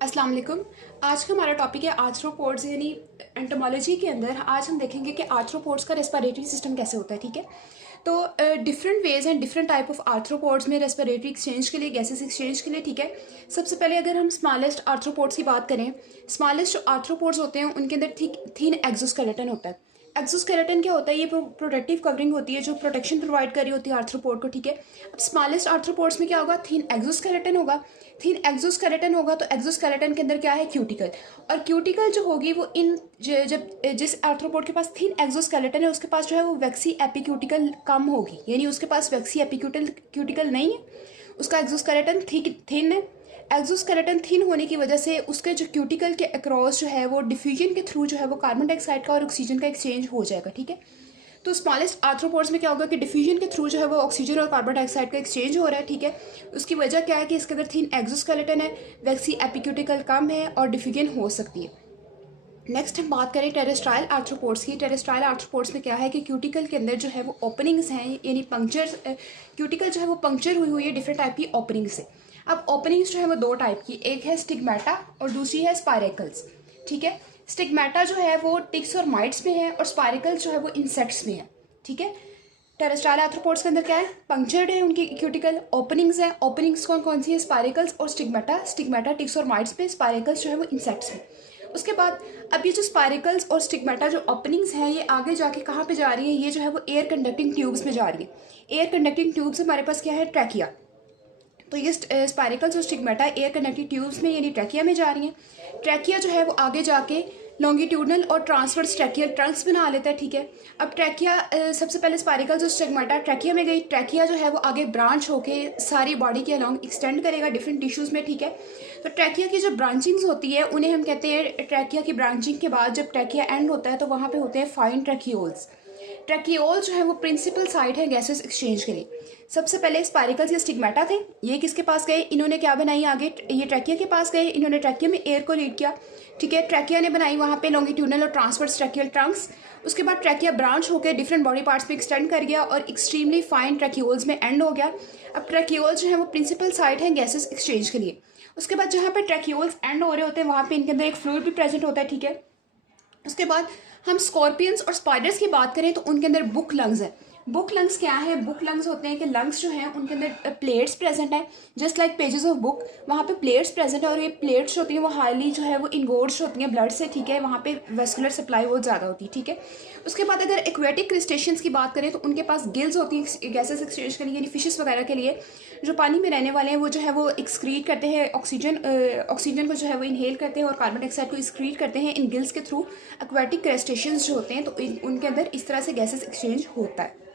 अस्सलाम वालेकुम। आज का हमारा टॉपिक है आर्थ्रोपोड्स यानी एंटोमोलॉजी के अंदर आज हम देखेंगे कि आर्थ्रोपोड्स का रेस्पिरेटरी सिस्टम कैसे होता है। ठीक है, तो डिफरेंट वेज हैं, डिफरेंट टाइप ऑफ आर्थ्रोपोड्स में रेस्पिरेटरी एक्सचेंज के लिए, गैसेस एक्सचेंज के लिए। ठीक है, सबसे पहले अगर हम स्मॉलेस्ट आर्थ्रोपोड्स की बात करें, स्मॉलेस्ट जो आर्थ्रोपोड्स होते हैं उनके अंदर थीन एक्सोस्केलेटन होता है। एक्सोस्केलेटन क्या होता है? ये प्रोटेक्टिव कवरिंग होती है जो प्रोटेक्शन प्रोवाइड कर रही होती है आर्थ्रोपोड को। ठीक है, अब स्मॉलेस्ट आर्थ्रोपोड्स में क्या होगा? थीन एक्सोस्केलेटन होगा। थीन एक्सोस्केलेटन होगा तो एक्सोस्केलेटन के अंदर क्या है? क्यूटिकल। और क्यूटिकल जो होगी वो जब जिस आर्थ्रोपोड के पास थीन एक्सोस्केलेटन है उसके पास जो है वो वैक्सी एपिक्यूटिकल कम होगी, यानी उसके पास वैक्सी एपिक्यूटिकल नहीं है, उसका एक्सोस्केलेटन थिन है। एक्सोस्केलेटन थिन होने की वजह से उसके जो क्यूटिकल के अक्रॉस जो है वो डिफ्यूजन के थ्रू जो है वो कार्बन डाइऑक्साइड का और ऑक्सीजन का एक्सचेंज हो जाएगा। ठीक है, तो स्मॉलेस्ट आर्थ्रोपोड्स में क्या होगा कि डिफ्यूजन के थ्रू जो है वो ऑक्सीजन और कार्बन डाइऑक्साइड का एक्सचेंज हो रहा है। ठीक है, उसकी वजह क्या है कि इसके अंदर थिन एक्सोस्केलेटन है, वैक्सी एपिक्यूटिकल कम है और डिफ्यूजन हो सकती है। नेक्स्ट हम बात करें टेरेस्ट्राइल आर्थ्रोपोड्स की। टेरेस्ट्राइल आर्थ्रोपोड्स में क्या है कि क्यूटिकल के अंदर जो है वो ओपनिंग्स हैं, यानी पंक्चर, क्यूटिकल जो है वो पंक्चर हुई है डिफरेंट टाइप की ओपनिंग से। अब ओपनिंग्स जो है वो दो टाइप की, एक है स्टिग्मेटा और दूसरी है स्पाइरेकल्स। ठीक है, स्टिग्मेटा जो है वो टिक्स और माइट्स में है और स्पाइरेकल्स जो है वो इंसेक्ट्स में है। ठीक है, टेरेस्ट्राइल आर्थ्रोपोड्स के अंदर क्या है? पंक्चर्ड है उनकी क्यूटिकल, ओपनिंग्स है। ओपनिंग्स कौन कौन सी है? स्पाइरेकल्स और स्टिग्मेटा। स्टिग्मेटा टिक्स और माइट्स में, स्पाइरेकल्स जो है वो इंसेक्ट्स में। उसके बाद अब ये जो स्पाइरेकल्स और स्टिग्मेटा जो ओपनिंग्स हैं ये आगे जाके कहाँ पे जा रही है? ये जो है वो एयर कंडक्टिंग ट्यूब्स में जा रही है। एयर कंडक्टिंग ट्यूब्स हमारे पास क्या है? ट्रैकिया। तो ये स्पाइरेकल्स और स्टिग्मेटा एयर कंडक्टिंग ट्यूब्स में यानी ट्रैकिया में जा रही हैं। ट्रैकिया जो है वो आगे जाके लॉन्गिट्यूडनल और ट्रांसवर्स ट्रैकियल ट्रंक्स बना लेता है। ठीक है, अब ट्रैकिया सबसे पहले स्पाइरेकल्स और स्टिग्मेटा ट्रैकिया में गई। ट्रैकिया जो है वो आगे ब्रांच होके सारी बॉडी के अलॉन्ग एक्सटेंड करेगा डिफरेंट टिश्यूज़ में। ठीक है, तो ट्रैकिया की जो ब्रांचिंग्स होती है उन्हें हम कहते हैं, ट्रैकिया की ब्रांचिंग के बाद जब ट्रैकिया एंड होता है तो वहाँ पे होते हैं फाइन ट्रैकियोल्स। ट्रैकियोल जो है वो प्रिंसिपल साइट है गैसेस एक्सचेंज के लिए। सबसे पहले स्पाइरेकल्स या स्टिग्मेटा थे, ये किसके पास गए? इन्होंने क्या बनाई आगे? ये ट्रैकिया के पास गए, इन्होंने ट्रैकिया में एयर को लीड किया। ठीक है, ट्रैकिया ने बनाई वहाँ पे लॉन्गिट्यूडनल और ट्रांसवर्स ट्रैकियल ट्रंक्स। उसके बाद ट्रैकिया ब्रांच होकर डिफरेंट बॉडी पार्ट्स में एक्सटेंड कर गया और एक्सट्रीमली फाइन ट्रैकियोल्स में एंड हो गया। अब ट्रैकियोल्स जो है वो प्रिंसिपल साइट है गैसेस एक्सचेंज के लिए। उसके बाद जहाँ पर ट्रैकियोल्स एंड हो रहे होते हैं वहाँ पे इनके अंदर एक फ्लूइड भी प्रेजेंट होता है। ठीक है, उसके बाद हम स्कॉर्पियंस और स्पाइडर्स की बात करें तो उनके अंदर बुक लंग्स है। बुक लंग्स क्या है? बुक लंग्स होते हैं कि लंग्स जो हैं उनके अंदर प्लेट्स प्रेजेंट है, just like pages of book. वहाँ पे प्लेट्स प्रेजेंट है और ये प्लेट्स होती हैं वो हाईली जो है वो इंगोर्ज होती हैं ब्लड से। ठीक है, वहाँ पे वेस्कुलर सप्लाई बहुत ज़्यादा होती है। ठीक है, उसके बाद अगर एक्वेटिक क्रिस्टेशियंस की बात करें तो उनके पास गिल्स होती हैं गैसेस एक्सचेंज के लिए, यानी फिशेस वगैरह के लिए जो पानी में रहने वाले हैं वो जो है वो एक्सक्रीट करते हैं ऑक्सीजन को जो है वो इनहेल करते हैं और कार्बन डाइऑक्साइड को एक्सक्रीट करते हैं इन गिल्स के थ्रू। एक्वेटिक क्रिस्टेशियंस जो होते हैं तो उनके अंदर इस तरह से गैसेस एक्सचेंज होता है।